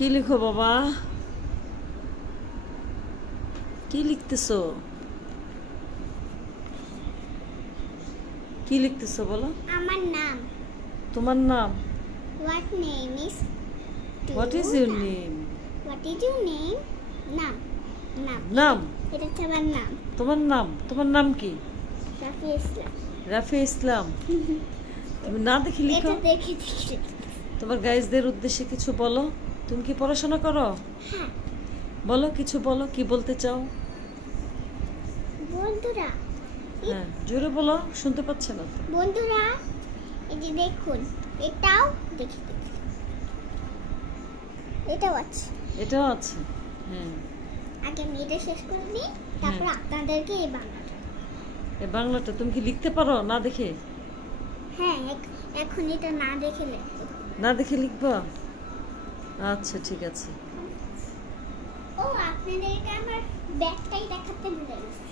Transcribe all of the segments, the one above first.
কি লিখো বাবা? কি লিখতেছো? কি লিখতেছো বলো? আমার নাম। তোমার নাম? What name is? What is your name? What is your name? নাম। নাম। নাম? এটা তোমার নাম। তোমার নাম? তোমার নাম কি? রাফি ইসলাম। রাফি ইসলাম। তুমি না দেখে লিখো। এটা দেখে দেখে। তোমার গাইজদের উদ্দেশ্যে কিছু বলো। তুমি কি পড়াশোনা করো? হ্যাঁ। বলো, কিছু বলো, কি বলতে চাও? বন্ধুরা, হ্যাঁ জোরে বলো, শুনতে পাচ্ছে না তো। বন্ধুরা এই যে দেখুন, এটাও দেখি দেখি, এটাও আছে। এটাও আছে। হ্যাঁ, আগে আমি এটা শেষ করে নিই, তারপর আপনাদেরকে এই বাংলাটা। এই বাংলাটা তুমি কি লিখতে পারো না দেখে? হ্যাঁ, এখন এটা না দেখে লিখবো। না দেখে লিখবা? আচ্ছা ঠিক আছে। ও আপনাদেরকে আমার ব্যাগটাই দেখাতে ভুলে গেছি।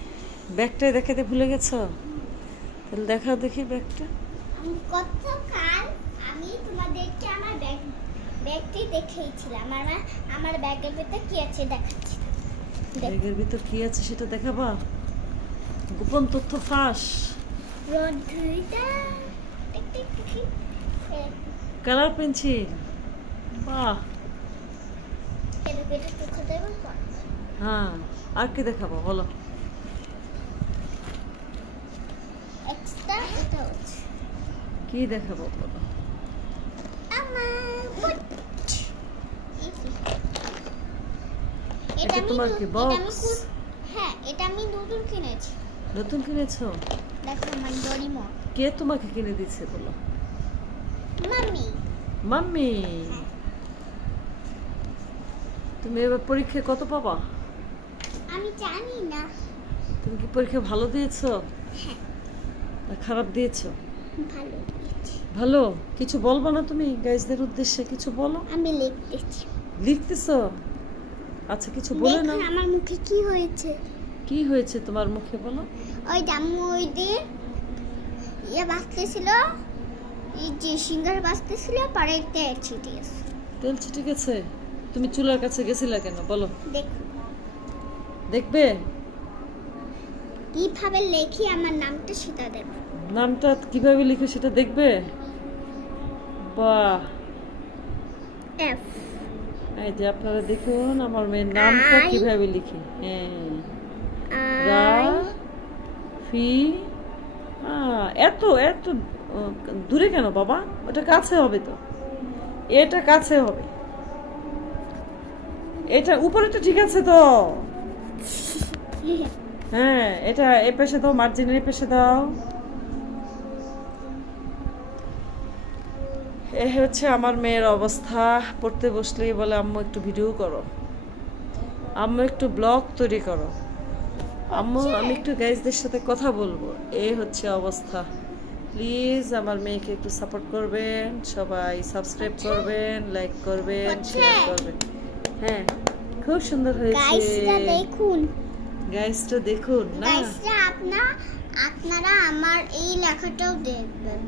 ব্যাগটাই দেখাতে ভুলে গেছো? তাহলে দেখাও দেখি ব্যাগটা। গতকাল আমি তোমাদেরকে আমার ব্যাগটি দেখিয়েছিলাম। আমার ব্যাগের ভিতরে কি আছে দেখাচ্ছি। ব্যাগের ভিতর কি আছে সেটা দেখাবা? গোপন তথ্য ফাঁস। কালার পেন্সিল, বাহ। হ্যাঁ, আর কি দেখাবো বলো? কি দেখাবো বলো? এটা তোমার কি বক্স? হ্যাঁ, এটা আমি নতুন কিনেছি। নতুন কিনেছো? দেখো আমার ডোরেমন। কে তোমাকে কিনে দিয়েছে বলো? মাম্মি। মাম্মি। তুমি এবার পরীক্ষায় কত পাবা? আমি জানি না। তুমি কি পরীক্ষা ভালো দিয়েছো? হ্যাঁ। না খারাপ দিয়েছো? ভালো দিয়েছি। ভালো? কিছু বলবো না তুমি গাইজদের উদ্দেশ্যে? কিছু বলো। আমি লিখতেছি। লিখতেছো? আচ্ছা কিছু বলে না। আমার মুখে কি হয়েছে? কি হয়েছে তোমার মুখে বলো? ওই আম্মু ওই দিন ইয়ে বাজতেছিল, এই যে সিঙ্গার বাজতেছিল, পরে তেল ছিটে গেছে। তেল ছিটে গেছে? তুমি চুলার কাছে গেছিলা কেন বলো? দেখবে কিভাবে লেখি আমার নামটা সেটা দেব। নামটা কিভাবে লিখে সেটা দেখবে? বাহ। এফ। এই যে আপনারা দেখুন আমার মেয়ের নামটা কিভাবে লিখি। হ্যাঁ, রাফি। এত এত দূরে কেন বাবা? ওটা কাছে হবে তো। এটা কাছে হবে, এটা উপরেটা ঠিক আছে তো। হ্যাঁ, এটা এ পাশে দাও, মার্জিনের এ পাশে দাও। এ হচ্ছে আমার মেয়ের অবস্থা। পড়তে বসলেই বলে আম্মু একটু ভিডিও করো, আম্মু একটু ব্লগ তৈরি করো, আম্মু আমি একটু গাইজদের সাথে কথা বলবো। এই হচ্ছে অবস্থা। প্লিজ আমার মেয়েকে একটু সাপোর্ট করবেন, সবাই সাবস্ক্রাইব করবেন, লাইক করবেন, শেয়ার করবেন। হ্যাঁ, খুব সুন্দর হয়েছে। গাইসটা দেখুন, গাইসটা দেখুন না। গাইসটা আপনারা আমার এই লেখাটাও দেখবেন।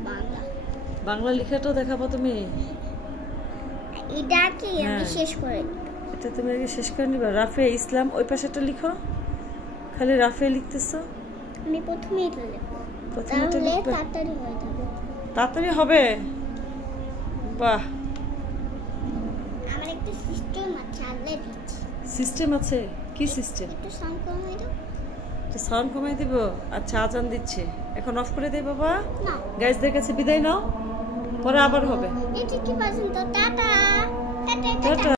বাংলা লেখাটাও দেখাবো তুমি? এটা কি আমি শেষ করে দেব? এটা তুমি আগে শেষ করে নিবা। রাফে ইসলাম ওই পাশেটা লিখো। খালি রাফে লিখতেছো? আমি প্রথমে এটা লিখব, প্রথমে এটা লিখবে, তাড়াতাড়ি হয়ে যাবে। তাড়াতাড়ি হবে? বাহ। আমার একটা সিস্টেম আছে, আগে দিচ্ছি। সিস্টেম আছে? কি সিস্টেম? একটু সাউন্ড কমাই দাও। তো সাউন্ড কমাই দিব? আচ্ছা, আজান দিচ্ছে, এখন অফ করে দেই বাবা। না, গাইজদের কাছে বিদায় নাও, পরে আবার হবে। এটা কি বাজে তো? Tata tata tata.